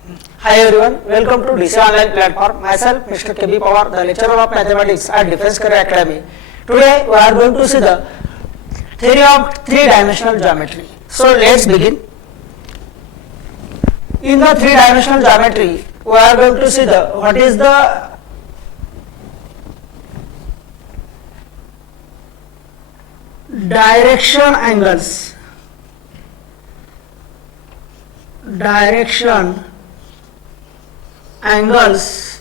Hi everyone, welcome to DC Online Platform. Myself, Mr. KB Pawar, the lecturer of mathematics at Defense Career Academy. Today we are going to see the theory of three-dimensional geometry. So let's begin. In the three-dimensional geometry, we are going to see what is the direction angles. Direction angles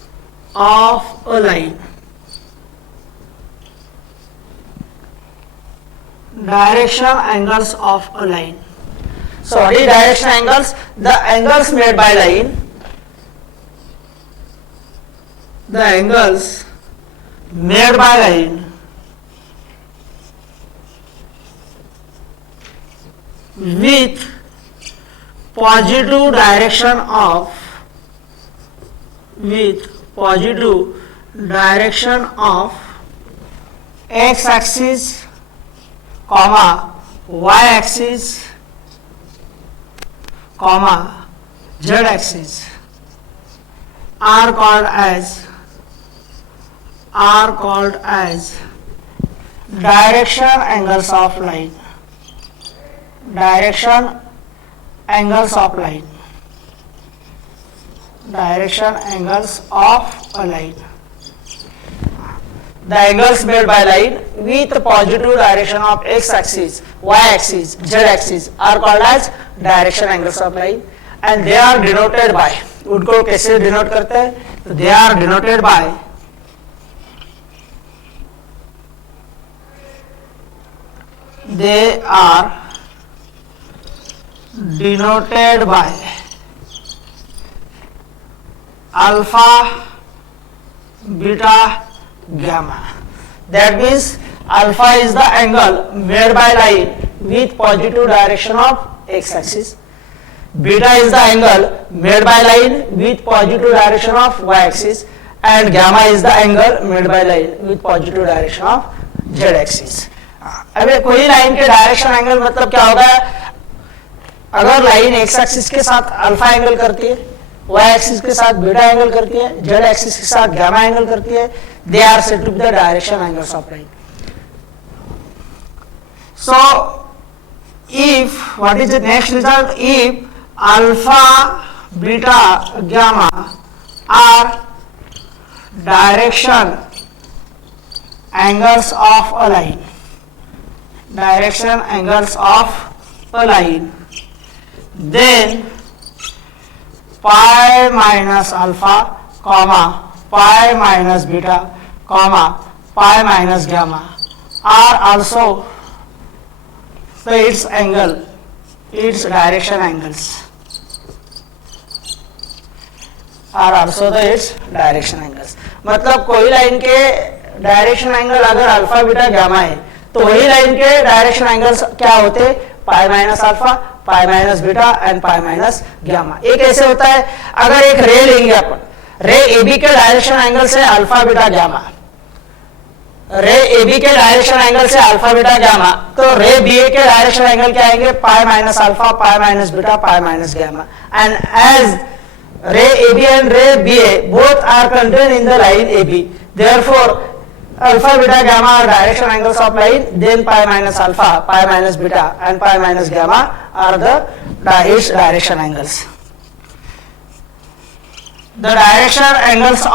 of a line. Direction angles of a line. So what is direction angles? The angles made by line. The angles made by line with positive direction of x-axis, y-axis, z-axis are called as direction angles of line. Direction angles of line. Direction angles of a line. The angles made by line with positive direction of x-axis, y-axis, z-axis are called as direction angles of line, and they are denoted by, उनको कैसे denote करते हैं? तो they are denoted by alpha, beta, gamma. That means alpha is the angle made by line with positive direction of x-axis. Beta is the angle made by line with positive direction of y-axis, and gamma is the angle made by line with positive direction of z-axis. अबे कोई line के direction angle मतलब क्या होगा? अगर line X axis के साथ alpha angle करती है, वाई एक्सिस के साथ बीटा एंगल करती है, जेड एक्सिस के साथ गामा एंगल करती है, they are said to be the direction angles of line. So if what is the next result? If alpha, beta, gamma are direction angles of a line. Direction angles of a line. Then pi minus alpha, pi minus beta, pi minus gamma are also its angle, its direction angles are also its direction angles. मतलब कोई line के direction angle अगर alpha beta gamma है तो वही line के direction angles क्या होते हैं? पाई minus alpha, pi minus beta and pi minus gamma. एक ऐसे होता है, अगर एक रे लेंगे अपन, रे ए बी के डायरेक्शन एंगल से alpha beta gamma, ray A B के डायरेक्शन एंगल से अल्फा बीटा गामा, तो रे बी ए के डायरेक्शन एंगल क्या आएंगे? Pi minus alpha, pi minus beta, pi minus gamma. And as ray A B and ray B A both are contain in the line A B, therefore alpha, beta, gamma are direction angles of line. Then pi minus alpha, pi minus beta, and pi minus gamma are its direction angles. The direction angles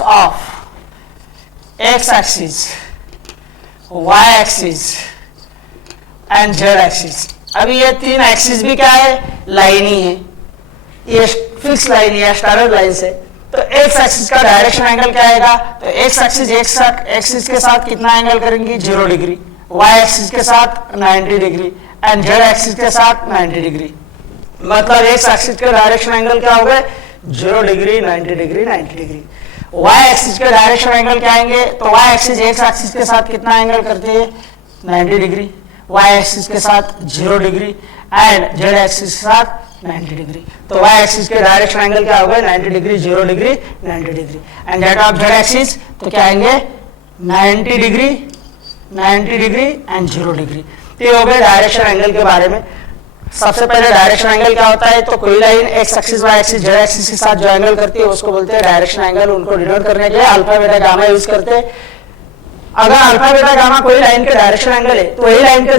of x-axis, y-axis, and z-axis. अभी ये तीन axis भी क्या है? Line ही है. ये fix line है, standard line से. तो एक्स एक्सिस का डायरेक्शन एंगल क्या आएगा? तो एक्स एक्सिस एक्सिस के साथ कितना एंगल करेंगे? 0 डिग्री. वाई एक्सिस के साथ 90 डिग्री एंड जेड एक्सिस के साथ 90 डिग्री. मतलब एक्स एक्सिस के डायरेक्शन एंगल क्या हो गए? 0 degree, 90 degree, 90 degree. Y axis के डायरेक्शन एंगल क्या आएंगे? तो वाई एक्सिस एक्स एक्सिस के साथ कितना एंगल करती है? 90 डिग्री. वाई एक्सिस के साथ 0 डिग्री एंड जेड एक्सिस के साथ 90 डिग्री. तो y एक्सिस के डायरेक्शन एंगल क्या होगा? 90 degree, 0 degree, 90 degree. And that of z axis तो क्या आएंगे? 90 डिग्री, 90 डिग्री एंड 0 डिग्री. तो ये हो गए डायरेक्शन एंगल के बारे में. सबसे पहले डायरेक्शन एंगल क्या होता है, तो कोई line X axis Y axis Z axis के साथ जो एंगल करती है उसको बोलते हैं डायरेक्शन एंगल। उनको डिनोट करने के लिए अल्फा बीटा गामा यूज करते हैं। अगर अल्फा बीटा गामा कोई लाइन के डायरेक्शन एंगल है तो वही लाइन के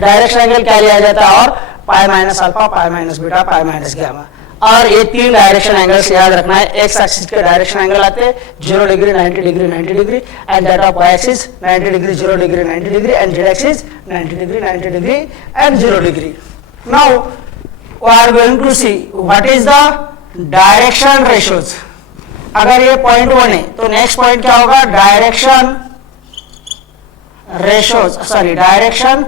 डायरेक्शन एंगल क्या लिया जाता है, और pi minus alpha, pi minus beta, pi minus gamma. और ये तीन डायरेक्शन एंगल से याद रखना है। एक्स एक्सिस के डायरेक्शन एंगल आते हैं 0 degree, 90 degree, 90 degree, and that of Y axis 90 degree, 0 degree, 90 degree, and Z axis 90 degree, 90 degree and 0 degree. Now we are going to see what is the direction ratios। अगर ये point 1 है तो next point क्या होगा, direction ratios, sorry direction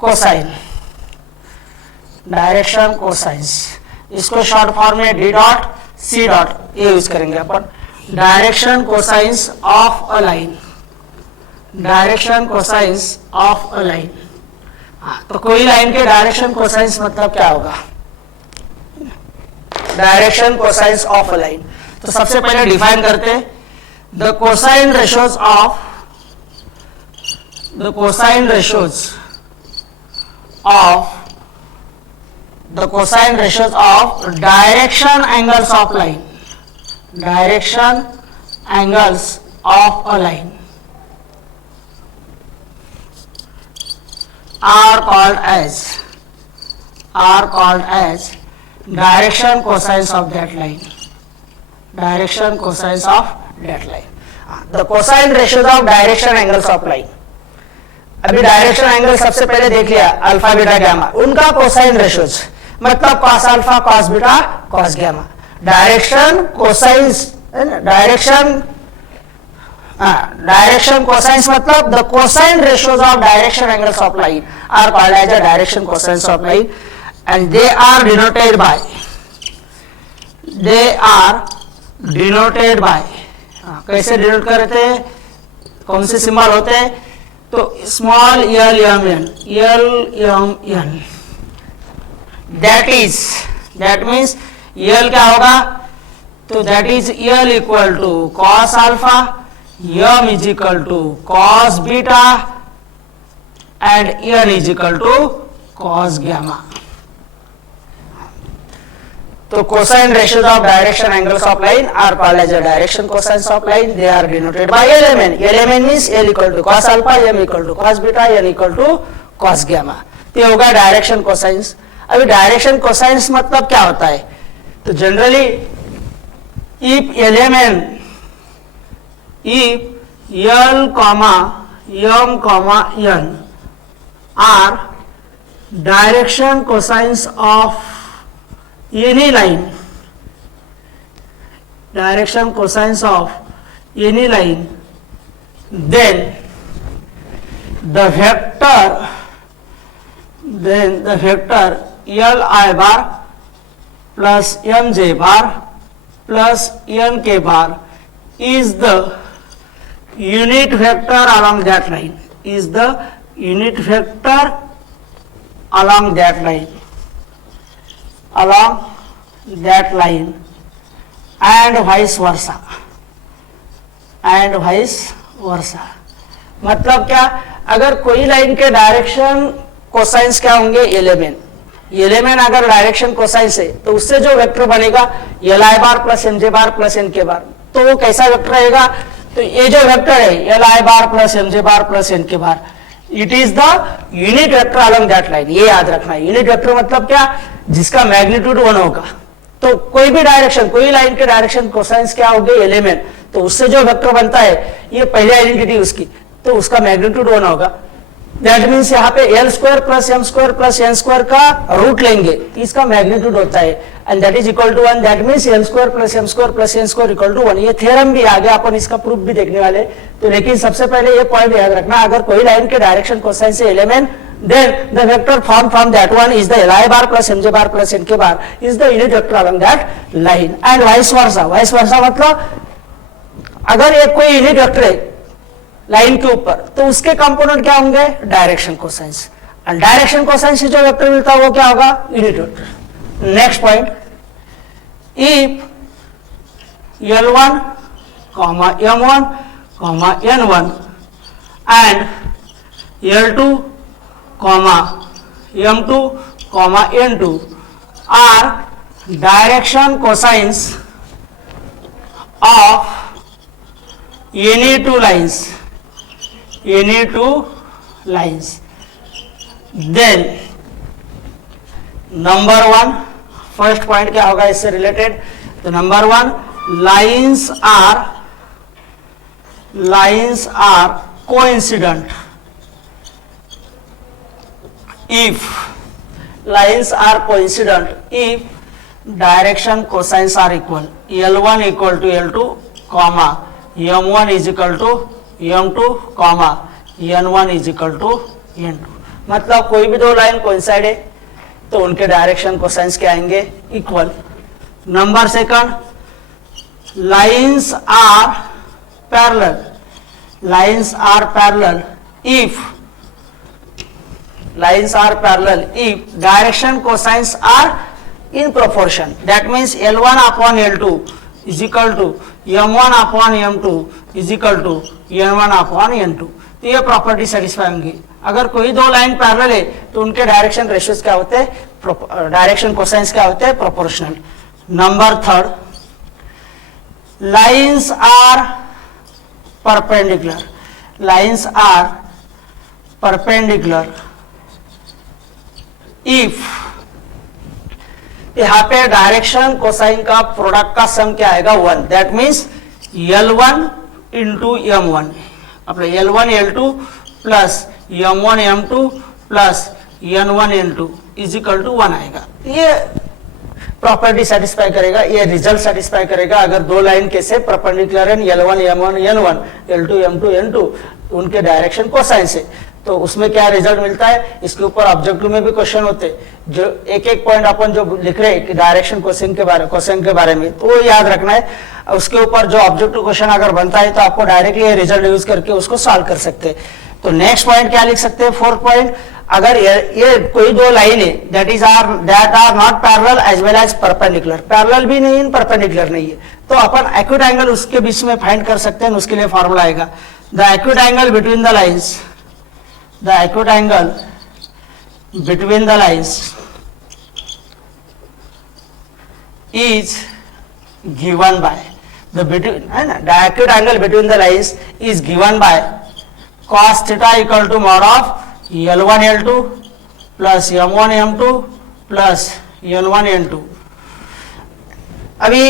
cosine, direction cosines. इसको short form में D dot C dot ये use करेंगे अपन। Direction cosines of a line, direction cosines of a line. तो कोई लाइन के डायरेक्शन कोसाइंस मतलब क्या होगा, direction cosines of a line. तो सबसे पहले डिफाइन करते हैं the cosine ratios of, the cosine ratios of, the cosine ratios of direction angles of line, direction angles of a line are called as direction cosines of that line, direction cosines of that line। the cosine ratios of direction angles of line। अभी direction angle सबसे पहले देख लिया alpha beta gamma, उनका cosine ratios मतलब cos alpha, cos beta, cos gamma. Direction cosines, direction cosines मतलब the cosine ratios of direction angles of line are called as a direction cosines of line, and they are denoted by, कैसे denote करते हैं, कौन से symbol होते हैं, तो small L M N, that means L क्या होगा, तो that is L equal to cos alpha, M is equal to cos beta, and N is equal to cos gamma. तो cosine ratios of direction angles of line are called as a direction cosines of line. They are denoted by LMN. LMN means L equal to cos alpha, M equal to cos beta, N equal to cos gamma. तो होगा direction cosines. अभी direction cosines मतलब क्या होता है, तो generally if LMN, if L comma M comma N are direction cosines of any line, direction cosines of any line, then the vector Li bar plus Mj bar plus Nk bar is the unit vector along that line, is the unit vector along that line, along that line, and vice versa, and vice versa। मतलब क्या, अगर कोई line के direction cosines क्या होंगे, एलेमेन, एलेमेन अगर direction cosines है तो उससे जो वेक्टर बनेगा L I bar plus M J bar plus N K bar, तो वो कैसा वेक्टर रहेगा, तो ये जो वेक्टर है L I bar plus M J bar plus N K bar, it is the unit vector along that line. ये याद रखना है, यूनिट वेक्टर मतलब क्या, जिसका मैग्नीट्यूड 1 होगा। तो कोई भी डायरेक्शन, कोई लाइन के डायरेक्शन कोसाइंस क्या होंगे, एलिमेंट, तो उससे जो वेक्टर बनता है, ये पहली आइडेंटिटी उसकी, तो उसका मैग्नीट्यूड 1 होगा। दैट मीन्स यहाँ पे L square plus M square plus N square का रूट लेंगे, इसका मैग्नीट्यूड होता है, and that is equal to 1। That means L square plus M square plus N square equal to 1। ये थ्योरम भी आगे अपन इसका प्रूफ भी देखने वाले, तो लेकिन सबसे पहले ये पॉइंट याद रखना, अगर कोई लाइन के डायरेक्शन कोसाइन से element, then the vector formed from that one is the Li bar plus Mj bar plus Nk bar is the unit vector along that line, and vice versa। vice versa मतलब अगर एक कोई unit vector है line के ऊपर, तो उसके component क्या होंगे, direction cosines, and direction cosines से जो वेक्टर मिलता है वो क्या होगा, unit vector. Next point, if L1, M1, N1 and L2, M2, comma n2 are direction cosines of any two lines, then number 1 first point क्या होगा इससे रिलेटेड, तो number 1 lines are coincident if lines are coincident if direction cosines are equal, L1 equal to L2 comma M1 is equal to M2 comma N1 is equal to N2। मतलब कोई भी दो line coincide है तो उनके direction cosines क्या आएंगे, equal. Number second, lines are parallel if direction cosines are in proportion, that means L1 upon L2 is equal to M1 upon M2 is equal to N1 upon N2। तो ये property satisfy होंगी। अगर कोई दो line parallel है तो उनके direction ratios क्या होते हैं, डायरेक्शन कोसाइंस क्या होते हैं, proportional. Number third, lines are perpendicular if, यहां पे डायरेक्शन कोसाइन का प्रोडक्ट का सम क्या आएगा, 1, that means L1 into M1 अपने L1 L2 plus M1 M2 plus N1 N2 is equal to 1 आएगा। ये प्रॉपर्टी सेटिस्फाई करेगा, ये रिजल्ट सेटिस्फाई करेगा अगर दो लाइन कैसे परपेंडिकुलर है, L1 M1 N1 L2 M2 N2 उनके डायरेक्शन कोसाइन से, तो उसमें क्या रिजल्ट मिलता है। इसके ऊपर ऑब्जेक्टिव में भी क्वेश्चन होते हैं, जो एक एक पॉइंट अपन जो लिख रहे हैं कि डायरेक्शन कोसाइन के बारे में, तो वो याद रखना है। उसके ऊपर जो ऑब्जेक्टिव क्वेश्चन अगर बनता है तो आपको डायरेक्टली ये रिजल्ट यूज करके उसको सॉल्व कर सकते हैं। तो नेक्स्ट पॉइंट क्या लिख सकते हैं, फोर्थ पॉइंट, अगर ये कोई दो लाइन है that are not parallel as well as perpendicular, parallel भी नहीं है परपेंडिकुलर नहीं है, तो अपन एक्यूट एंगल उसके बीच में फाइंड कर सकते हैं। उसके लिए फॉर्मूला आएगा, the acute angle between the lines is given by the acute angle between the lines is given by cos theta equal to mod of L1 L2 plus M1 M2 plus N1 N2। अभी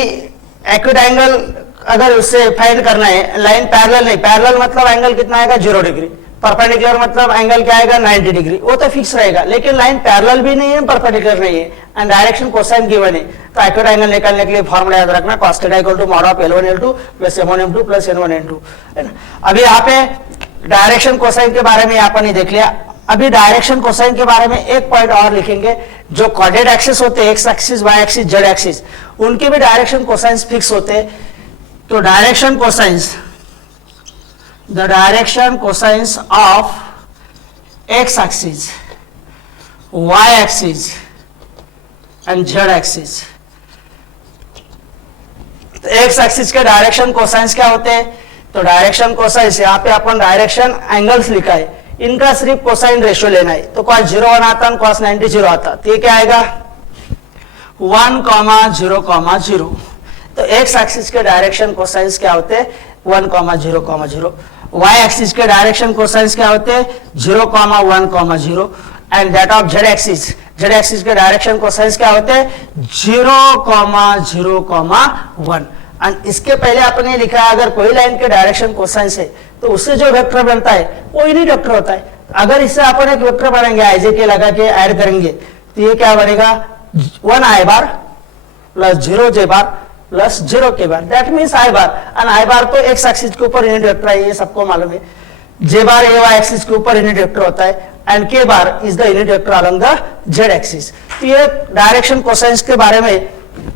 acute angle अगर उससे find करना है, line parallel नहीं, parallel मतलब angle कितना आएगा, 0 degree, perpendicular मतलब एंगल क्या आएगा, 90 डिग्री, वो तो फिक्स रहेगा। लेकिन लाइन पैरेलल भी नहीं है, परपेंडिकुलर नहीं है, एंड डायरेक्शन कोसाइन गिवन है, तो एक्यूट एंगल निकालने के लिए फॉर्मूला याद रखना, cos theta equal to mod of L1 L2 plus M1 M2 plus N1 N2, है ना। अभी यहाँ पे डायरेक्शन कोसाइन के बारे में अपन ने देख लिया। अभी डायरेक्शन कोसाइन के बारे में एक पॉइंट और लिखेंगे, जो कोऑर्डिनेट एक्सिस होते हैं, X axis, Y axis, Z axis, उनके भी डायरेक्शन कोसाइंस फिक्स होते हैं। तो direction cosines, the direction cosines of x axis, y axis and z axis। तो x axis के डायरेक्शन कोसाइंस क्या होते हैं, तो डायरेक्शन कोसाइंस यहाँ पे अपन डायरेक्शन एंगल्स लिखा है, इनका सिर्फ कोसाइन रेशियो लेना है। तो cos 0 आता है, cos 90 0 आता, तो ये क्या आएगा 1,0,0। तो x एक्सिस के डायरेक्शन कोसाइंस क्या होते हैं, 1,0,0। y एक्सिस के डायरेक्शन कोसाइंस क्या होते हैं, 0,1,0, and that of z axis के डायरेक्शन कोसाइंस क्या होते हैं, 0,0,1। एंड इसके पहले आपने लिखा है, अगर कोई लाइन के डायरेक्शन कोसाइंस है तो उससे जो वेक्टर बनता है वो यूनिट वेक्टर होता है। अगर इससे अपन एक वेक्टर बनाएंगे, आईजे के लगा के ऐड करेंगे, तो ये क्या बनेगा, 1 bar plus 0 j bar plus 0 k bar, that means I bar. And I bar तो एक्स एक्सिस के ऊपर यूनिट वेक्टर है, ये सबको मालूम है। जे बार ए वाई एक्सिस के ऊपर यूनिट वेक्टर होता है, एंड के bar is the unit vector along the Z axis. तो ये डायरेक्शन कोसाइंस के बारे में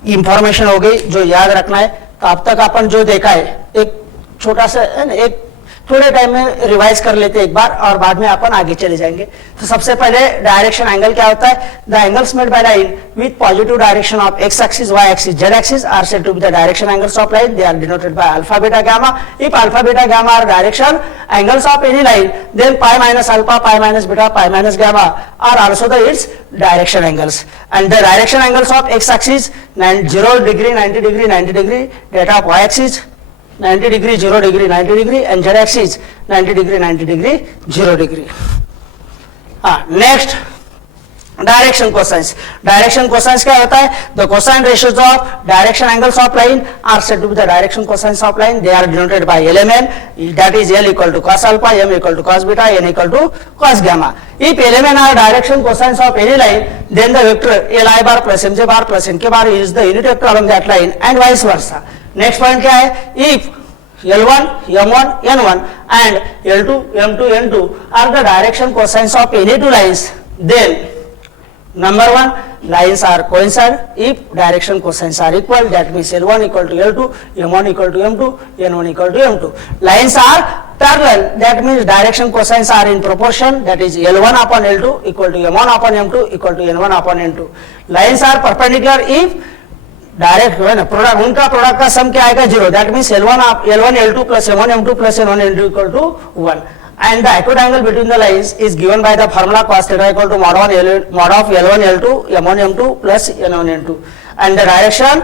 इंफॉर्मेशन हो गई जो याद रखना है। तो अब तक अपन जो देखा है, एक छोटा सा एक थोड़े टाइम में रिवाइज कर लेते हैं एक बार और बाद में अपन आगे चले जाएंगे। तो सबसे पहले डायरेक्शन एंगल क्या होता है? The angles made by line with positive direction of X axis, Y axis, Z axis are said to be the direction angles of line. They are denoted by alpha beta gamma. If alpha beta gamma are direction angles of any line, then pi minus alpha, pi minus beta, pi minus gamma are also the its direction angles. And the direction angles of x axis 0 degree, 90 degree, 90 degree, that of y axis 90 degree, 0 degree, 90 degree, and z axis 90 degree, 90 degree, 0 degree. Next, direction cosines. Direction cosines क्या होता है? The cosine ratios of direction angles of line are said to be the direction cosines of line. They are denoted by LMN, that is L equal to cos alpha, M equal to cos beta, N equal to cos gamma. If LMN are direction cosines of any line, then the vector Li bar plus Mj bar plus Nk bar is the unit vector along that line and vice versa. Next point क्या है? If L1, M1, N1 and L2, M2, N2 are the direction cosines of any two lines, then number one, lines are coincide if direction cosines are equal. That means L1 equal to L2, M1 equal to M2, N1 equal to M2. Lines are parallel. That means direction cosines are in proportion. That is L1 upon L2 equal to M1 upon M2 equal to N1 upon N2. Lines are perpendicular if direct है ना, product उनका product का सम क्या आएगा? 0. That means L1 L2 plus M1 M2 plus N1 N2 equal to 1. And the acute angle between the lines is given by the formula cos theta equal to mod of L1 L2 M1 M2 plus N1 N2. And the direction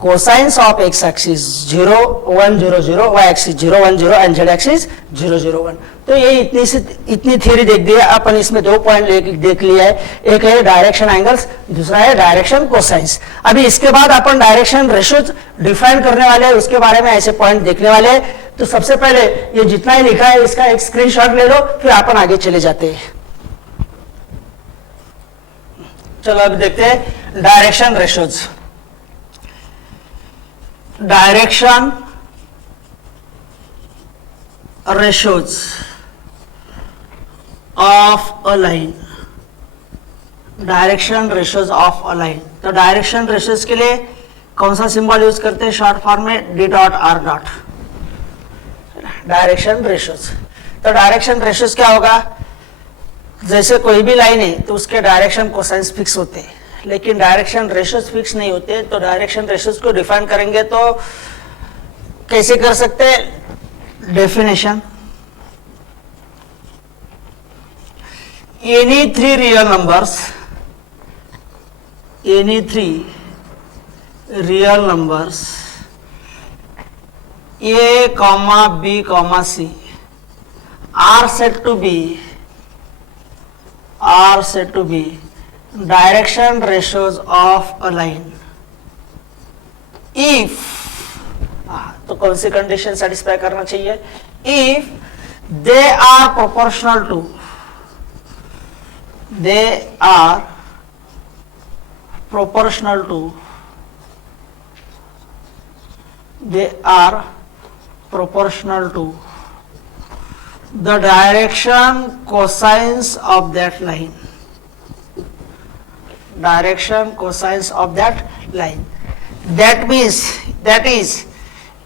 cosines of x axis 0 1 0 0, y axis 0 1 0 and z axis 0 0 1. तो ये इतनी theory देख दी है अपन. इसमें 2 point देख लिया है. एक है डायरेक्शन एंगल्स, दूसरा है डायरेक्शन कोसाइंस. अभी इसके बाद अपन डायरेक्शन रेशियोज डिफाइन करने वाले हैं, उसके बारे में ऐसे पॉइंट देखने वाले हैं. तो सबसे पहले ये जितना ही लिखा है इसका एक स्क्रीनशॉट ले लो, फिर अपन आगे चले जाते हैं. चलो अभी देखते हैं direction ratios. Direction ratios of a line. Direction ratios of a line. तो डायरेक्शन रेशियोज के लिए कौन सा सिंबल यूज करते हैं? शॉर्ट फॉर्म में D dot R dot. Direction ratios. तो डायरेक्शन रेशियोज क्या होगा? जैसे कोई भी लाइन है तो उसके डायरेक्शन कोसाइंस फिक्स होते हैं, लेकिन डायरेक्शन रेशियोज फिक्स नहीं होते. तो डायरेक्शन रेशियोज को डिफाइन करेंगे तो कैसे कर सकते हैं? Definition, any three real numbers, any three real numbers A, B, C are said to be direction ratios of a line if, तो कौन सी कंडीशन सेटिस्फाई करना चाहिए? If they are proportional to, they are proportional to, they are proportional to the direction cosines of that line. Direction cosines of that line. That means, that is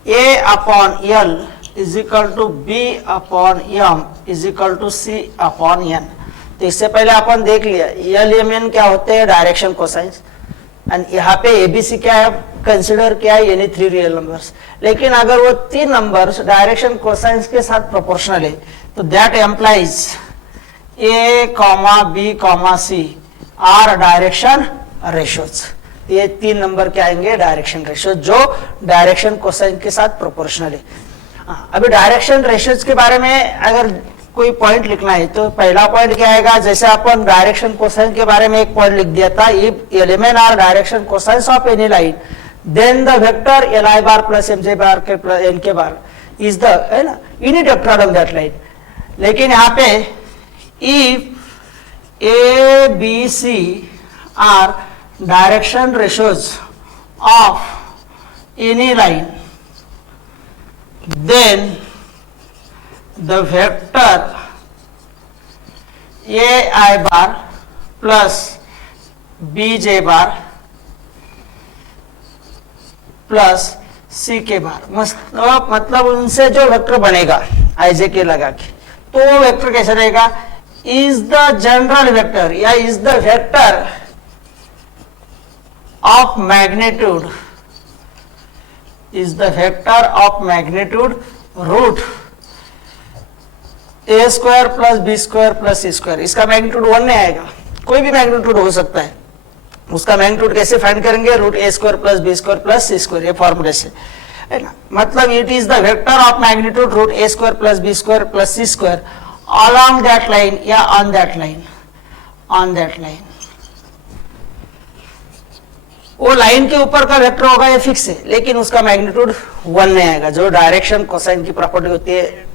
A upon L is equal to B upon M is equal to C upon N. तो इससे पहले अपन देख लिया L M N क्या होते हैं? Direction cosines. And यहाँ पे ABC क्या है? कंसिडर किया है यानी 3 रियल नंबर्स. लेकिन अगर वो 3 नंबर्स डायरेक्शन कोसाइंस के साथ प्रोपोर्शनल है तो that implies A, B, C are direction ratios. ये 3 नंबर क्या आएंगे? डायरेक्शन रेशियोज, जो डायरेक्शन कोसाइन के साथ प्रोपोर्शनल है. अभी डायरेक्शन रेशियोज के बारे में अगर कोई पॉइंट लिखना है तो पहला पॉइंट क्या आएगा? जैसे अपन डायरेक्शन कोसाइन के बारे में एक पॉइंट लिख दिया था, if element are direction cosines of any line then the vector Li bar plus Mj bar के Nk बार इज द, है ना, unit vector of that line. लेकिन यहाँ पे if A, B, C are direction ratios of any line, then the vector Ai bar plus Bj bar plus C K बार मतलब उनसे जो vector बनेगा IJ के लगा के, तो वो वेक्टर कैसे रहेगा, इज द जनरल वेक्टर या is the vector of magnitude, is the vector of magnitude root A square plus B square plus C square. इसका मैग्नीट्यूड 1 नहीं आएगा, कोई भी मैग्नीट्यूड हो सकता है। उसका मैग्नीट्यूड कैसे फाइंड करेंगे, root A square plus B square plus C square, ये फॉर्मूले से है ना। मतलब it is the vector of magnitude root A square plus B square plus C square along that line या on that line, on that line। वो line के ऊपर का वेक्टर होगा ये फिक्स है, लेकिन उसका मैग्नीट्यूड 1 नहीं आएगा। जो डायरेक्शन कोसाइन की प्रॉपर्टी होती है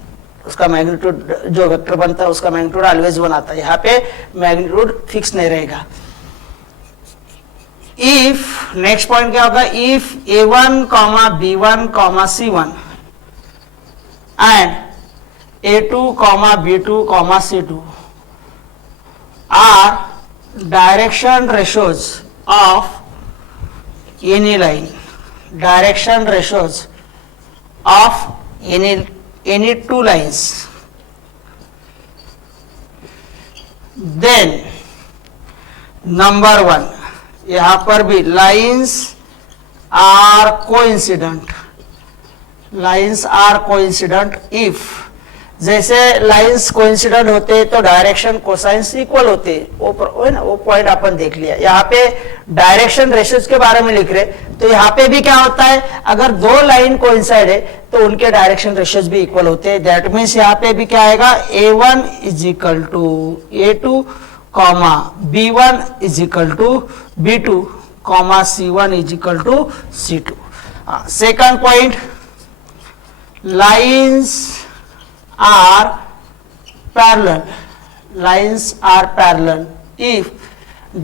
उसका मैग्नीट्यूड जो वेक्टर बनता है उसका मैग्नीट्यूड ऑलवेज 1 आता है, यहाँ पे मैग्नीट्यूड फिक्स नहीं रहेगा। इफ नेक्स्ट पॉइंट क्या होगा, if a1, b1, c1 and a2, b2, c2 are direction ratios of any line, direction ratios of any two lines, then number 1 यहां पर भी lines are coincident, lines are coincident if, जैसे lines coincident होते हैं तो direction cosines equal होते हैं, वो पॉइंट अपन देख लिया। यहाँ पे डायरेक्शन रेशियोज के बारे में लिख रहे, तो यहाँ पे भी क्या होता है, अगर दो लाइन कोइंसाइड है तो उनके डायरेक्शन रेशियोज भी इक्वल होते हैं। दैट मीन्स यहाँ पे भी क्या आएगा, a1 is equal to a2, b1 is equal to b2, c1 is equal to c2। Second point, lines are parallel, lines are parallel if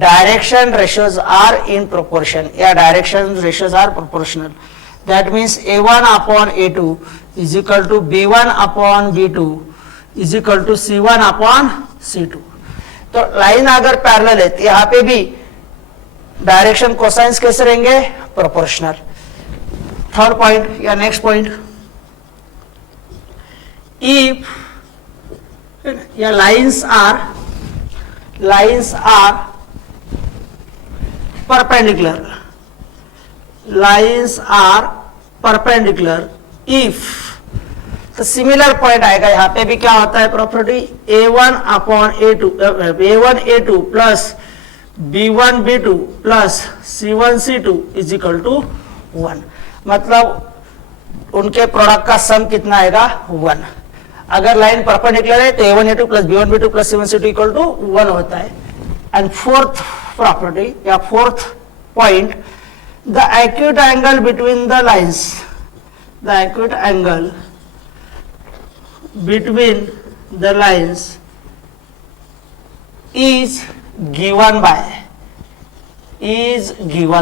direction ratios are in proportion या direction ratios are proportional। that means a1 upon a2 is equal to b1 upon b2 is equal to c1 upon c2। तो line अगर parallel है तो यहाँ पे भी direction cosines कैसे रहेंगे, प्रोपोर्शनल। थर्ड पॉइंट या next point, if yeah, lines are perpendicular, lines are perpendicular if, तो सिमिलर पॉइंट आएगा। यहाँ पे भी क्या होता है property, a1 upon a1 a2 plus b1 b2 plus c1 c2 is equal to 1। मतलब उनके प्रोडक्ट का सम कितना आएगा, 1। अगर लाइन परपेंडिकुलर है तो a1 a2 plus b1 b2 plus c1 c2 equal to 1 होता है। एंड फोर्थ प्रॉपर्टी या fourth point, the acute angle between the lines, the acute angle between the lines is given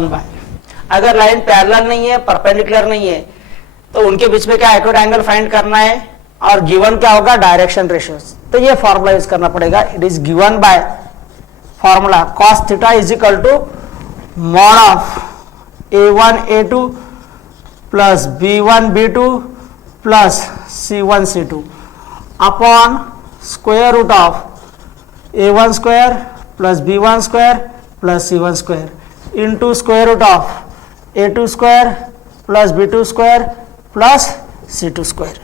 bye, अगर line parallel नहीं है, perpendicular नहीं है, तो उनके बीच में क्या एक्यूट एंगल फाइंड करना है, और गिवन क्या होगा, डायरेक्शन रेशियोज। तो ये फॉर्मूला यूज करना पड़ेगा, it is given by formula cos theta is equal to mod of a1 a2 plus b1 b2 plus c1 c2 upon square root of a1 square plus b1 square plus c1 square into square root of a2 square plus b2 square plus c2 square.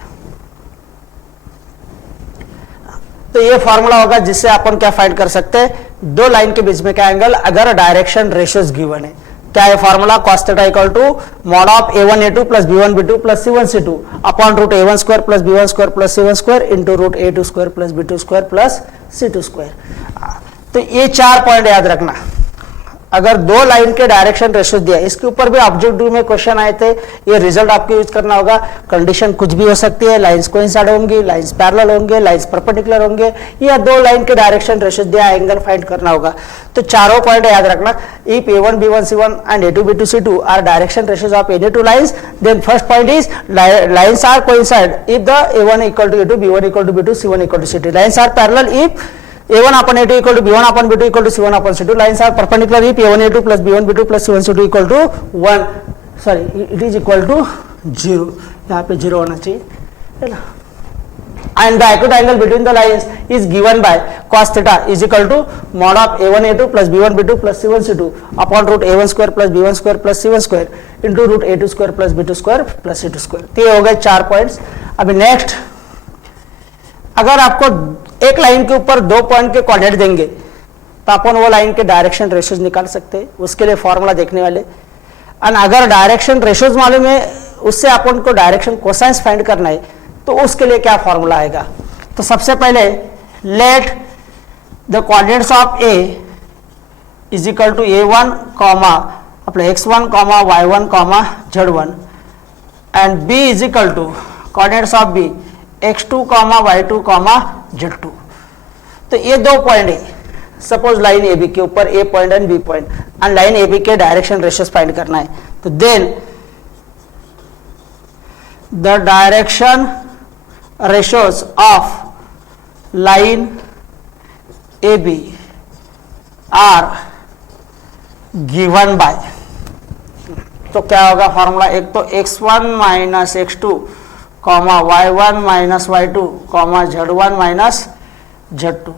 तो ये formula होगा जिससे अपन क्या find कर सकते हैं, दो line के बीच में का एंगल अगर डायरेक्शन रेशियोज गिवन है। क्या है formula, cos theta equal to mod of a1 a2 plus b1 b2 plus c1 c2 upon root a1 square plus b1 square plus c1 square into root a2 square plus b2 square plus c2 square. तो ये 4 point याद रखना। अगर दो line के direction ratio दिया, इसके ऊपर भी ऑब्जेक्टिव में क्वेश्चन आए थे, ये रिजल्ट आपको यूज करना होगा। कंडीशन कुछ भी हो सकती है, लाइंस कोइंसाइड होंगी, लाइंस पैरेलल होंगे, लाइंस परपेंडिकुलर होंगे, या दो लाइन के डायरेक्शन रेशियो दिया, एंगल फाइंड करना होगा। तो चारों पॉइंट याद रखना। If a1 b1 c1 and a2 b2 c2 are direction ratios of any two lines, then first point is lines are coincide if the a1 equal to a2, b1 equal to b2, c1 equal to c2. Lines are parallel if a1 upon a2 equal to b1 upon b2 equal to c1 upon c2. Lines are perpendicular if a1 a2 plus b1 b2 plus c1 c2 equal to 1. Sorry, it is equal to 0, यहाँ पे 0 होना चाहिए, है ना। And the acute angle between the lines is given by cos theta is equal to mod of a1 a2 plus b1 b2 plus c1 c2 upon root a1 square plus b1 square plus c1 square into root a2 square plus b2 square plus c2 square। तो ये हो गए 4 points. अभी next, अगर आपको एक line के ऊपर 2 पॉइंट के कोऑर्डिनेट देंगे तो अपन वो लाइन के डायरेक्शन रेशियोज निकाल सकते हैं, उसके लिए फॉर्मूला देखने वाले। और अगर डायरेक्शन रेशियोज मालूम है, उससे अपन को डायरेक्शन कोसाइंस फाइंड करना है, तो उसके लिए क्या फॉर्मूला आएगा। तो सबसे पहले let the coordinates of A is equal to a1 comma अपने x1 comma y1 comma z1 and b is equal to coordinates of b x2 comma y2 comma z2। तो ये 2 पॉइंट है, सपोज लाइन ए बी के ऊपर A point and B point, and line A B के direction ratios find करना है। तो then the direction ratios of line AB are given by, तो क्या होगा फॉर्मूला, एक तो x1 minus x2 comma y1 minus y2 comma z1 minus z2,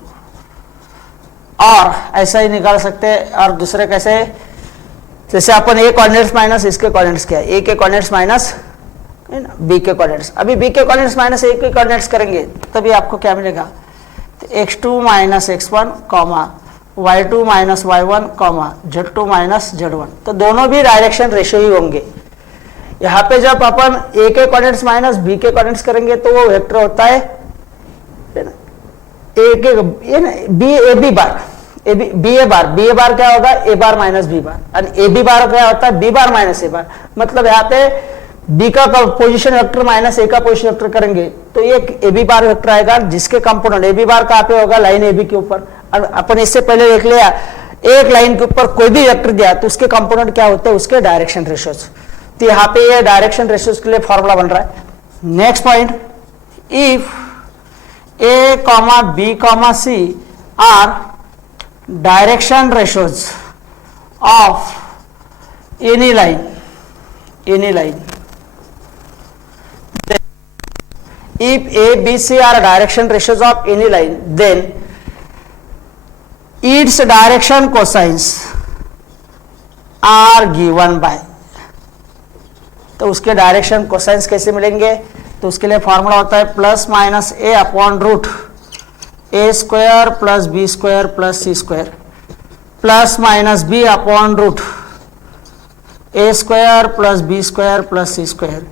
और ऐसा ही निकाल सकते हैं। और दूसरे कैसे, जैसे अपन ए कोऑर्डिनेट्स माइनस इसके कोऑर्डिनेट्स क्या है, ए के कोऑर्डिनेट्स माइनस बी के कोऑर्डिनेट्स। अभी बी के कोऑर्डिनेट्स माइनस ए के कोऑर्डिनेट्स करेंगे तभी आपको क्या मिलेगा, तो x2 minus x1 comma y2 minus y1 comma z2 minus z1। तो दोनों भी डायरेक्शन रेशियो ही होंगे। यहाँ पे जब अपन ए के कोऑर्डिनेट्स माइनस बी के कोऑर्डिनेट्स करेंगे तो वो वेक्टर होता है ए के B A B bar, B A bar क्या होगा, ए बार माइनस बी बार, और ए बी बार क्या होता है, बी बार माइनस ए बार। मतलब यहाँ पे बी का पोजीशन वेक्टर माइनस ए का पोजीशन वेक्टर करेंगे तो ये ए बी बार वेक्टर आएगा, जिसके कंपोनेंट ए बी बार कहाँ पे होगा, लाइन ए बी के ऊपर। और अपन इससे पहले देख लिया, एक लाइन के ऊपर कोई भी वेक्टर दिया तो उसके कंपोनेंट क्या होते हैं, उसके डायरेक्शन रेशियोज। तो यहाँ पे ये डायरेक्शन रेशियोज के लिए फॉर्मूला बन रहा है। Next point, if A comma B comma C are direction ratios of any line, if A, B, C are direction ratios of any line, then its direction cosines are given by, तो उसके direction cosines कैसे मिलेंगे, तो उसके लिए formula होता है plus minus A upon root A square plus B square plus C square plus minus B upon root A square plus B square plus C square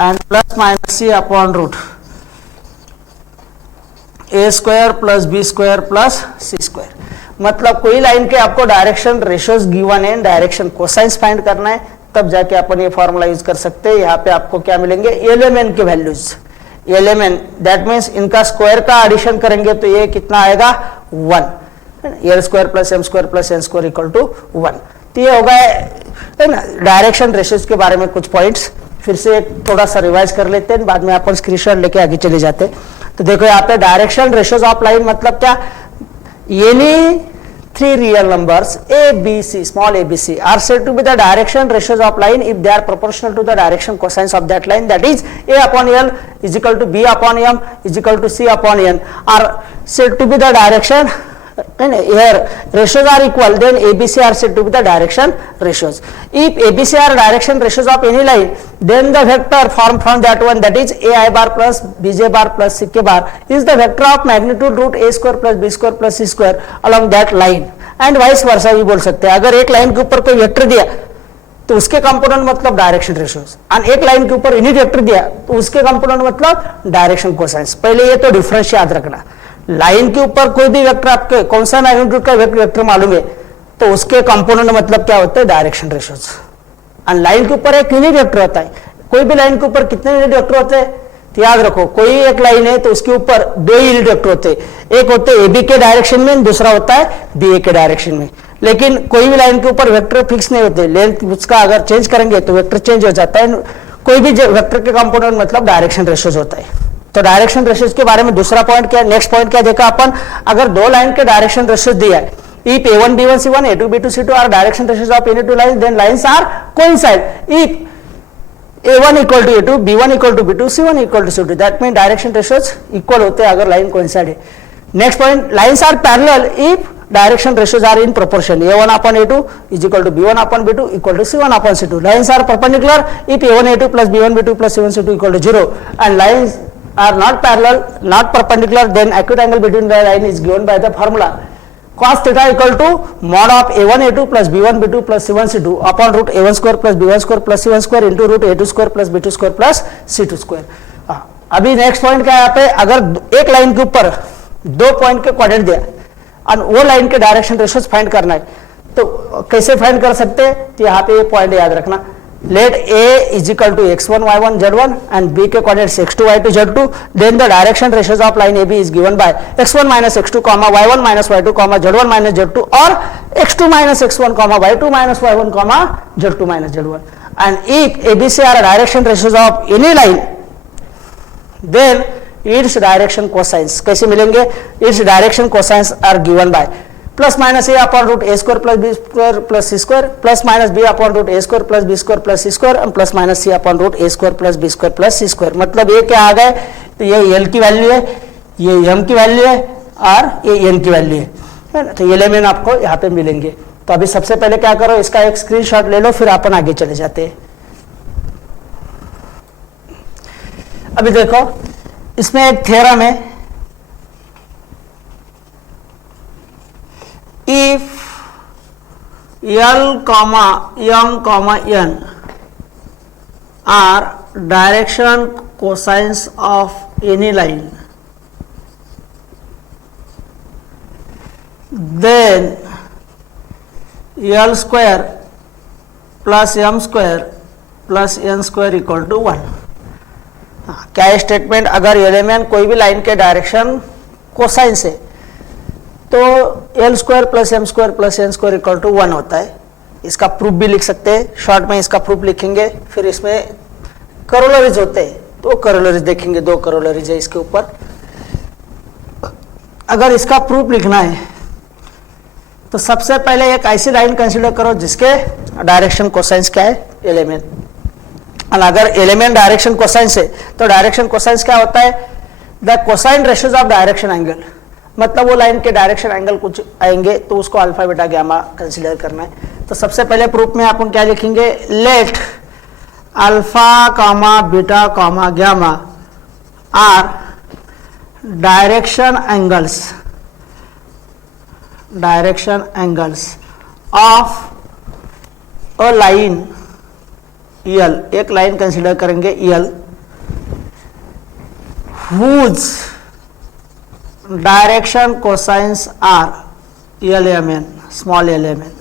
and plus minus C upon root A square plus B square plus C square. मतलब कोई line के आपको direction ratios given है, direction cosines find करना है, तब जाके अपन ये फॉर्मूला यूज कर सकते हैं। यहाँ पे आपको क्या मिलेंगे, एलएमएन के वैल्यूज, एलएमएन दैट मीन्स इनका स्क्वायर का एडिशन करेंगे तो ये कितना आएगा 1, L square plus M square plus N square equal to 1। तो ये होगा है ना डायरेक्शन रेशियोज के बारे में कुछ पॉइंट्स। फिर से थोड़ा सा रिवाइज कर लेते हैं, बाद में अपन स्क्रीनशॉट लेके आगे चले जाते हैं। तो देखो यहाँ पे डायरेक्शन रेशियोज ऑफ लाइन मतलब क्या, any 3 real numbers a b c small a b c are said to be the direction ratios of line if they are proportional to the direction cosines of that line, that is a upon l is equal to b upon m is equal to c upon n are said to be the direction, and here ratios are equal, then ABC are said to be the direction ratios. If ABC are direction ratios of any line, then the vector formed from that one, that is AI bar plus BJ bar plus CK bar is the vector of magnitude root A square plus B square plus C square along that line, and vice versa भी बोल सकते हैं। अगर एक line के ऊपर कोई vector दिया तो उसके कंपोनेंट मतलब डायरेक्शन रेशियोज, और एक लाइन के ऊपर यूनिट वेक्टर दिया तो उसके कंपोनेंट मतलब डायरेक्शन कोसाइंस। पहले ये तो डिफरेंस याद रखना, लाइन के ऊपर कोई भी वेक्टर आपके कौन सा मैग्नीट्यूड का वेक्टर मालूम है तो उसके कंपोनेंट मतलब क्या होता है, डायरेक्शन रेशियोज। और लाइन के ऊपर एक यूनिट वेक्टर होता है, कोई भी लाइन के ऊपर कितने यूनिट वेक्टर होते हैं तो याद रखो, कोई एक लाइन है तो उसके ऊपर 2 यूनिट वेक्टर होते हैं, एक होते हैं AB के डायरेक्शन में, दूसरा होता है BA के डायरेक्शन में। लेकिन कोई भी लाइन के ऊपर वेक्टर फिक्स नहीं होते, लेंथ उसका अगर चेंज करेंगे तो वेक्टर चेंज हो जाता है। कोई भी वेक्टर के कंपोनेंट मतलब डायरेक्शन रेशियोज होता है। तो डायरेक्शन रेशियोज के बारे में दूसरा पॉइंट क्या है, नेक्स्ट पॉइंट क्या देखा अपन, अगर 2 लाइन के डायरेक्शन रेशियोज दिया है, if A1 B1 C1 A2 B2 C2 are direction ratios of any 2 lines, then lines are coincide. If A1 equal to A2, B1 equal to B2, C1 equal to C2. That mean direction ratios equal होते हैं अगर line coincide है. Next point, lines are parallel if direction ratios are in proportion. A1 upon A2 is equal to B1 upon B2 equal to C1 upon C2. Lines are perpendicular if A1 A2 plus B1 B2 plus C1 C2 equal to 0, and lines are not parallel, not perpendicular, then acute angle between the line is given by the formula cos theta equal to mod of A1 A2 plus B1 B2 plus C1 C2 upon root A1 square plus B1 square plus C1 square into root A2 square plus B2 square plus C2 square. अभी next point क्या है, यहाँ पे अगर एक line के ऊपर दो पॉइंट के क्वाड्रेंट दिया और वो लाइन के डायरेक्शन रेशियोज फाइंड करना है, तो कैसे फाइंड कर सकते हैं, तो यहाँ पे ये पॉइंट याद रखना. Let A is equal to x1 y1 z1 and b के coordinates x2 y2 z2, then the direction ratios of line AB is given by x1 minus x2, y1 minus y2, z1 minus z2 और x2 minus x1, y2 minus y1, z2 minus z1. And if ABC are direction ratios of any line, then its direction cosines कैसे मिलेंगे, its direction cosines are given by plus minus a upon root a square plus b square plus c square plus minus b upon root a square plus b square plus c square and plus minus c upon root a square plus b square plus c square. मतलब ये क्या आ गए, तो ये l की value है, ये m की वैल्यू है और ये n की वैल्यू है ना, तो ये एलिमेंट आपको यहाँ पे मिलेंगे. तो अभी सबसे पहले क्या करो, इसका एक स्क्रीनशॉट ले लो, फिर अपन आगे चले जाते हैं. अभी देखो इसमें एक थ्योरम है, if L, M, N are direction cosines of any line, then L square plus M square plus N square equal to 1. क्या है स्टेटमेंट, अगर एलिमेंट कोई भी लाइन के डायरेक्शन कोसाइंस है तो L square plus M square plus N square equal to 1 होता है. इसका प्रूफ भी लिख सकते हैं, शॉर्ट में इसका प्रूफ लिखेंगे, फिर इसमें करोलरीज होते हैं तो करोलरीज देखेंगे, 2 करोलरीज है इसके ऊपर. अगर इसका प्रूफ लिखना है तो सबसे पहले एक ऐसी लाइन कंसीडर करो जिसके डायरेक्शन कोसाइंस क्या है, एलिमेंट. और अगर एलिमेंट डायरेक्शन कोसाइंस है तो डायरेक्शन कोसाइंस क्या होता है, the cosine ratios of direction angle. मतलब वो लाइन के डायरेक्शन एंगल कुछ आएंगे तो उसको अल्फा बीटा गामा कंसीडर करना है. तो सबसे पहले प्रूफ में अपन क्या लिखेंगे, let alpha comma beta comma gamma are direction angles of a line L. एक लाइन कंसीडर करेंगे L, whose direction cosines are LMN, small LMN.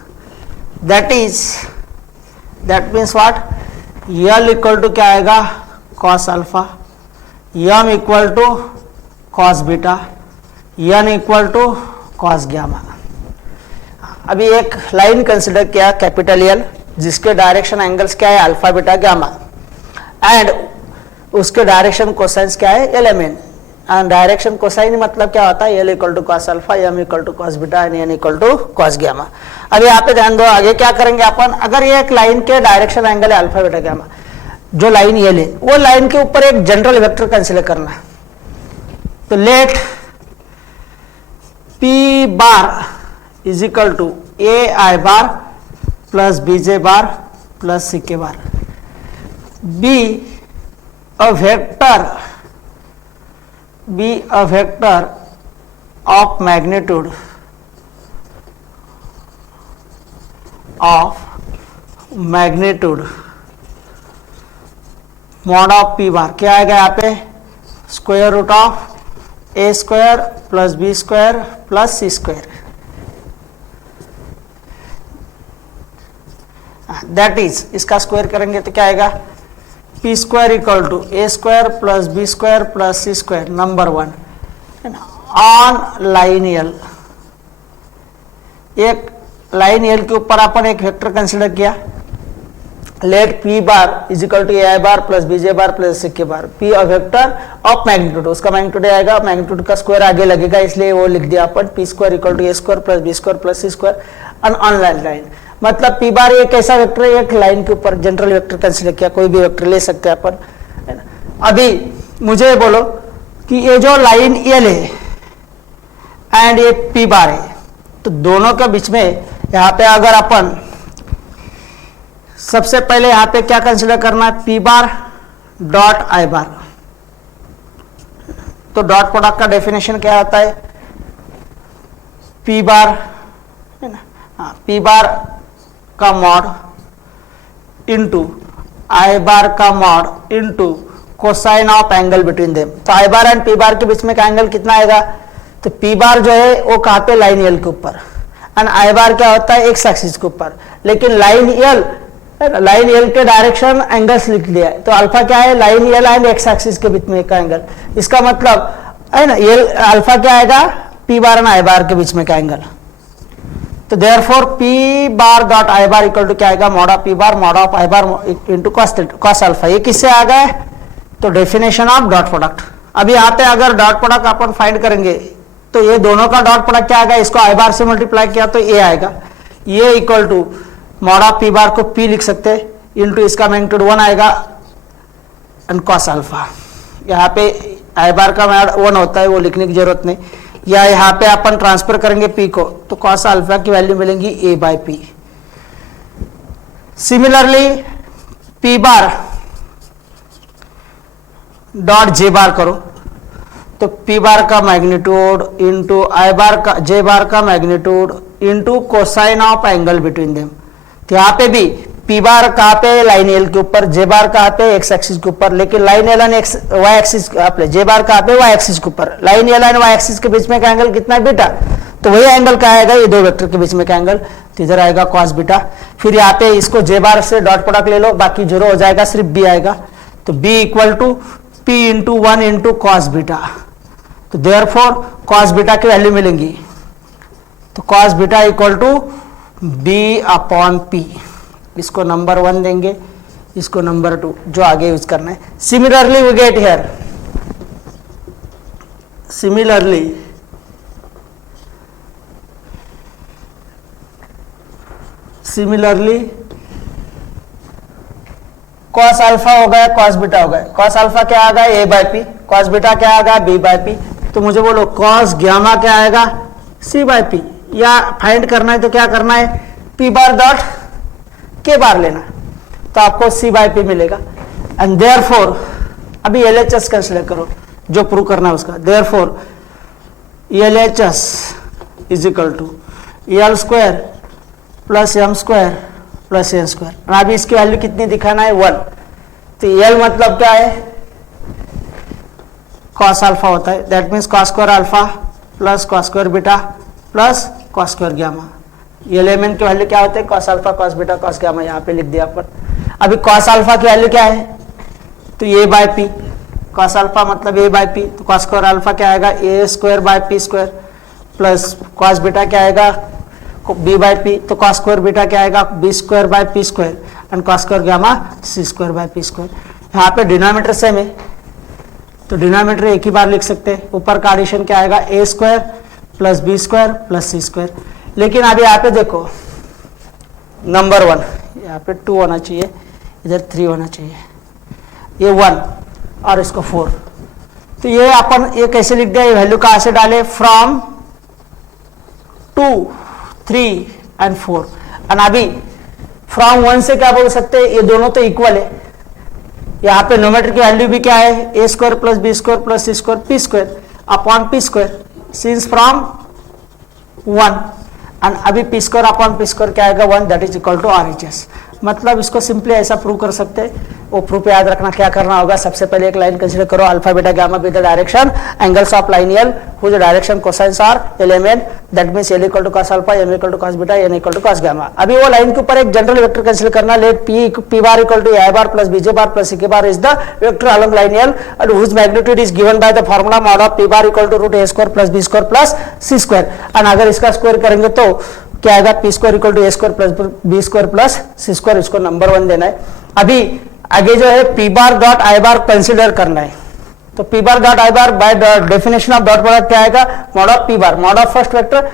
That means what, L equal to क्या आएगा, cos alpha, M equal to cos beta, N equal to cos gamma. अभी एक line consider किया capital L जिसके direction angles क्या है, alpha beta gamma, and उसके direction cosines क्या है, एलिमेंट. एंड डायरेक्शन कोसाइन मतलब क्या होता है, L equal to cos alpha, M equal to cos beta and N equal to cos gamma. अभी यहाँ पे ध्यान दो, आगे क्या करेंगे अपन, अगर ये एक लाइन के डायरेक्शन एंगल है अल्फा बीटा गामा, जो लाइन ये ले, वो लाइन के ऊपर एक जनरल वेक्टर कंसीडर करना है. तो let P bar is equal to A I bar plus B J bar plus C K bar, be a vector of magnitude mod of P bar. क्या आएगा यहाँ पे, square root of A square plus B square plus C square. That is, इसका square करेंगे तो क्या आएगा, P square equal to A square plus B square plus C square, number 1 on line L. एक लाइन एल के ऊपर अपन एक वेक्टर कंसीडर किया, let P bar is equal to A I bar plus B J bar plus C K bar, P a vector of magnitude, उसका magnitude आएगा, magnitude का square आगे लगेगा इसलिए वो लिख दिया अपन, P square equal to A square plus B square plus C square on line. मतलब पी बार एक ऐसा वेक्टर है, एक लाइन के ऊपर जनरल वेक्टर कंसीडर किया, कोई भी वेक्टर ले सकते हैं अपन, है ना। अभी मुझे बोलो कि ये जो लाइन एल है एंड ये पी बार है, तो दोनों के बीच में यहाँ पे अगर अपन सबसे पहले यहाँ पे क्या कंसीडर करना है, P bar dot I bar. तो डॉट प्रोडक्ट का डेफिनेशन क्या होता है, पी बार, है ना, हाँ, पी बार का मॉड इनटू आई बार का mod into cosine of angle between them. तो आई बार एंड पी बार के बीच में का एंगल कितना आएगा, तो पी बार जो है वो कहाँ पे, लाइन एल के ऊपर, एंड आई बार क्या होता है, एक्स एक्सिस के ऊपर। लेकिन लाइन एल के डायरेक्शन एंगल्स लिख लिया है, तो अल्फा क्या है, line L and x axis के बीच में का एंगल। इसका मतलब है ना, एल अल्फा क्या आएगा, पी बार एंड आई बार के बीच में का एंगल। तो therefore P bar dot I bar equal to क्या आएगा, mod of P bar mod of I bar into cos alpha. ये किससे आ गया, तो डेफिनेशन ऑफ डॉट प्रोडक्ट। अभी यहाँ पे अगर डॉट प्रोडक्ट अपन फाइंड करेंगे तो ये दोनों का डॉट प्रोडक्ट क्या आएगा, इसको आई बार से मल्टीप्लाई किया तो ए आएगा, ये equal to mod of P bar को पी लिख सकते हैं इंटू इसका मैग्नीट्यूड 1 आएगा एंड कॉस अल्फा। यहाँ पे आई बार का मैग्नीट्यूड 1 होता है, वो लिखने की जरूरत नहीं, या यहाँ पे अपन ट्रांसफर करेंगे पी को, तो कॉस अल्फा की वैल्यू मिलेंगी A by P. Similarly P bar dot J bar करो, तो पी बार का मैग्नीट्यूड इंटू आई बार का जे बार का magnitude into cosine of angle between them. तो यहाँ पे भी पी बार कहाँ पे, लाइन एल के ऊपर, जे बार कहाँ पे, एक्स एक्सिस के ऊपर। लेकिन line L and X Y axis, J bar कहाँ पे, वाई एक्सिस के ऊपर। Line L and Y axis के बीच में का एंगल कितना है, बीटा। तो वही एंगल क्या आएगा, ये दो वेक्टर के बीच में का एंगल, तो इधर आएगा कॉस बीटा। फिर यहाँ पे इसको जे बार से डॉट प्रोडक्ट ले लो, बाकी जीरो हो जाएगा, सिर्फ बी आएगा। तो B equal to P into 1 into cos beta. तो देयरफॉर कॉस बीटा की वैल्यू मिलेंगी, तो cos beta equal to B upon P. इसको नंबर 1 देंगे, इसको नंबर 2, जो आगे यूज करना है। Similarly we get here, similarly cos alpha हो गया, कॉस बीटा हो गया। कॉस अल्फा क्या आ गया, ए बाय पी, कॉस बीटा क्या आ गया, बी बाय पी। तो मुझे बोलो कॉस ग्यामा क्या आएगा, सी बाय पी। या फाइंड करना है तो क्या करना है, पी बार डॉट के बार लेना, तो आपको सी बाय पी मिलेगा। एंड देयरफॉर अभी एलएचएस कंसीडर करो, जो प्रूव करना है उसका। Therefore LHS is equal to L square plus M square plus N square. अभी इसकी वैल्यू कितनी दिखाना है, 1। तो एल मतलब क्या है, कॉस अल्फा होता है, that means cos square alpha plus cos square beta plus cos square gamma. Element की वैल्यू क्या होते हैं, cos alpha cos beta cos gamma, यहाँ पे लिख दिया अपन। अभी कॉस अल्फा की वैल्यू क्या है, तो A by P, cos alpha मतलब ए बाय पी, तो कॉस स्क्वायर अल्फा क्या आएगा, A square by P square plus cos beta क्या आएगा, बी बाय पी, तो कॉस स्क्वायर बीटा क्या आएगा, B square by P square and cos square gamma C square by P square. यहाँ पे denominator same है, तो डिनोमिनेटर एक ही बार लिख सकते हैं। ऊपर का एडिशन क्या आएगा, A square plus B square plus C square. लेकिन अभी यहाँ पे देखो नंबर 1, यहाँ पे 2 होना चाहिए, इधर 3 होना चाहिए, ये 1 और इसको 4। तो ये अपन ये कैसे लिख दिया, ये वैल्यू कहाँ से डाले, फ्रॉम 2, 3 एंड 4। और अभी फ्रॉम 1 से क्या बोल सकते हैं, ये दोनों तो इक्वल है। यहाँ पे नोमेटर की वैल्यू भी क्या है, A square plus B square plus C square P square upon P square, since from 1। And अभी P square upon P square क्या आएगा, 1, that is equal to RHS. मतलब इसको सिंपली ऐसा प्रूव कर सकते हैं। वो प्रूफ याद रखना, क्या करना होगा, सबसे पहले एक लाइन कंसीडर करो, alpha beta gamma with the direction angles of line L whose direction cosines are element, that means L equal to cos alpha, M equal to cos beta, N equal to cos gamma. अभी वो line के ऊपर एक general vector consider करना, let P bar equal to A bar plus B J bar plus C K bar is the vector along line L and whose magnitude is given by the formula mod of P bar equal to root A square plus B square plus C square. And अगर इसका square करेंगे तो क्या आएगा, P square equal to A square plus B square plus C square. इसको number 1 देना है। अभी आगे जो है P bar dot I bar consider करना है, तो P bar dot I bar by definition of dot product क्या आएगा, mod of P bar, mod of first vector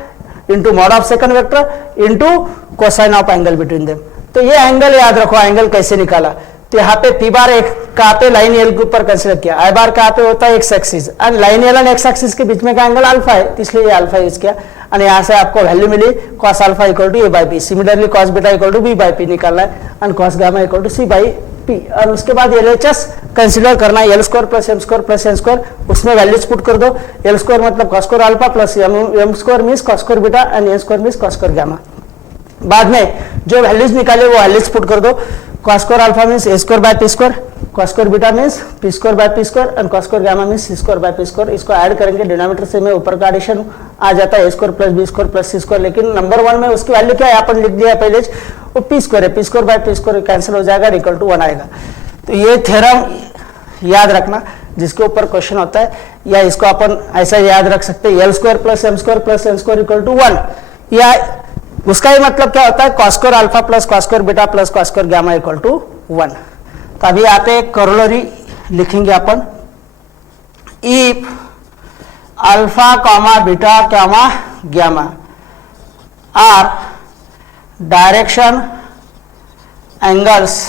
into mod of second vector into cosine of angle between them. तो ये angle याद रखो, angle कैसे निकाला। तो यहाँ पे पी बार एक कहाँ पे लाइन एल के ऊपर कंसिडर किया, आई बार कहाँ पे होता है X axis, and line L and x axis के बीच में का एंगल अल्फा है, इसलिए ये अल्फा यूज किया। और यहाँ से आपको वैल्यू मिली cos alpha equal to A by P, similarly cos beta equal to B by P निकालना है, and cos gamma equal to C by P. और उसके बाद एलएचएस कंसिडर करना है, L square plus M square plus N square, उसमें values put कर दो। एल स्क्वायर मतलब cos square alpha plus M square means cos square beta and N square means cos square gamma. बाद में जो values निकाले वो वैल्यूज पुट कर दो। cos square alpha means a square by p square, cos square beta means p square by p square and cos square gamma means c square by p square. इसको add करेंगे denominator से में ऊपर का addition आ जाता है a square plus b square plus c square, लेकिन number 1 में उसकी वैल्यू क्या है अपन लिख दिया पहले, वो p स्क्वायर है, p square by p square cancel हो जाएगा, इक्वल टू 1 आएगा। तो ये थ्योरम याद रखना जिसके ऊपर क्वेश्चन होता है, या इसको अपन ऐसा याद रख सकते हैं, L square plus M square plus N square equal to 1, या उसका ही मतलब क्या होता है cos square alpha plus cos square beta plus cos square gamma equal to 1। तो अभी यहाँ पे करोलरी लिखेंगे अपन, if alpha comma beta comma gamma are direction angles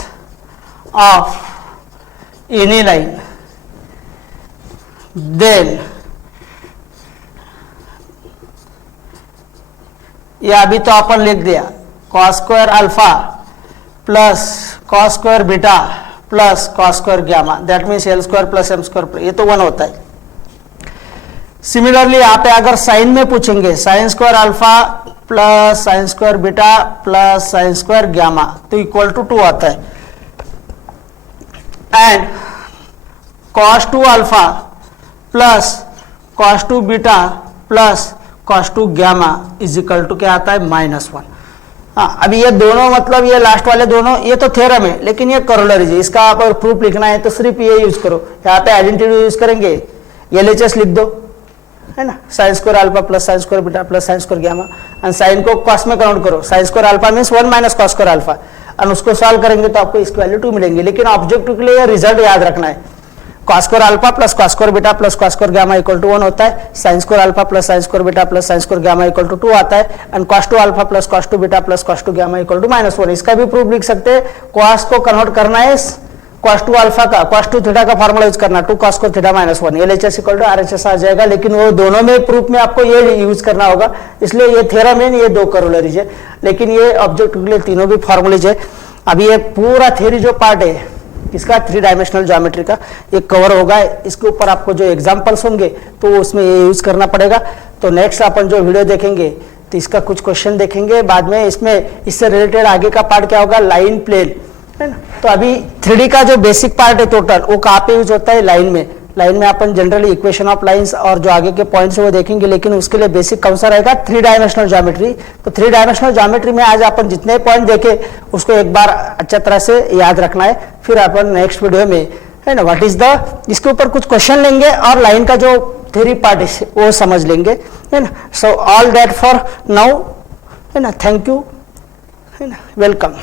of any line then, या अभी तो अपन लिख दिया cos square alpha plus cos square beta plus cos square gamma, that means L square plus M square, ये तो 1 होता है। सिमिलरली यहाँ पे अगर साइन में पूछेंगे, sine square alpha plus sine square beta plus sine square gamma, तो इक्वल टू 2 आता है, and cos 2 alpha plus cos 2 beta plus cos 2 gamma is equal to क्या आता है -1। हाँ, अभी ये दोनों मतलब ये लास्ट वाले दोनों ये तो थ्योरम है, लेकिन ये करोलरी है, इसका आप अगर प्रूफ लिखना है तो सिर्फ ये यूज करो। यहाँ पे आइडेंटिटी यूज करेंगे, एलएचएस लिख दो, है ना, sine square alpha plus sine square beta plus sine square gamma, and sine को कॉस में काउंट करो, sine square alpha means 1 minus cos square alpha, and उसको सॉल्व करेंगे तो आपको इसकी वैल्यू 2 मिलेंगी। लेकिन ऑब्जेक्टिव के लिए ये रिजल्ट याद रखना है, cos square alpha plus cos square beta plus cos square gamma equal to 1 होता है, sin square alpha plus sin square beta plus sin square gamma equal to 2 आता है, and cos 2 alpha plus cos 2 beta plus cos 2 gamma equal to -1। इसका भी proof लिख सकते हैं, cos को कन्वर्ट करना है cos 2 अल्फा का, cos 2 थीटा का फार्मूला यूज करना, 2 cos square theta -1, LHS equal to RHS आ जाएगा। लेकिन वो दोनों में प्रूफ में आपको ये यूज करना होगा, इसलिए ये थ्योरम है, ये 2 करोलरीज है, लेकिन ये ऑब्जेक्टिव के लिए तीनों भी फार्मूलेज है। अभी ये पूरा थ्योरी जो पार्ट है इसका 3 डायमेंशनल ज्योमेट्री का ये कवर होगा, इसके ऊपर आपको जो एग्जांपल्स होंगे तो उसमें ये यूज करना पड़ेगा। तो नेक्स्ट अपन जो वीडियो देखेंगे तो इसका कुछ क्वेश्चन देखेंगे, बाद में इसमें इससे रिलेटेड आगे का पार्ट क्या होगा, लाइन प्लेन, है ना। तो अभी 3D का जो बेसिक पार्ट है टोटल वो कहाँ पे यूज होता है, लाइन में। लाइन में अपन जनरली इक्वेशन ऑफ लाइंस और जो आगे के पॉइंट्स है वो देखेंगे, लेकिन उसके लिए बेसिक कौन सा रहेगा, 3 डायमेंशनल ज्योमेट्री। तो 3 डायमेंशनल ज्योमेट्री में आज अपन जितने पॉइंट देखे उसको एक बार अच्छा तरह से याद रखना है, फिर अपन नेक्स्ट वीडियो में, है ना, व्हाट इज द, इसके ऊपर कुछ क्वेश्चन लेंगे और लाइन का जो थ्योरी पार्ट है वो समझ लेंगे, है ना। So all that for now, है ना, थैंक यू, है ना, वेलकम।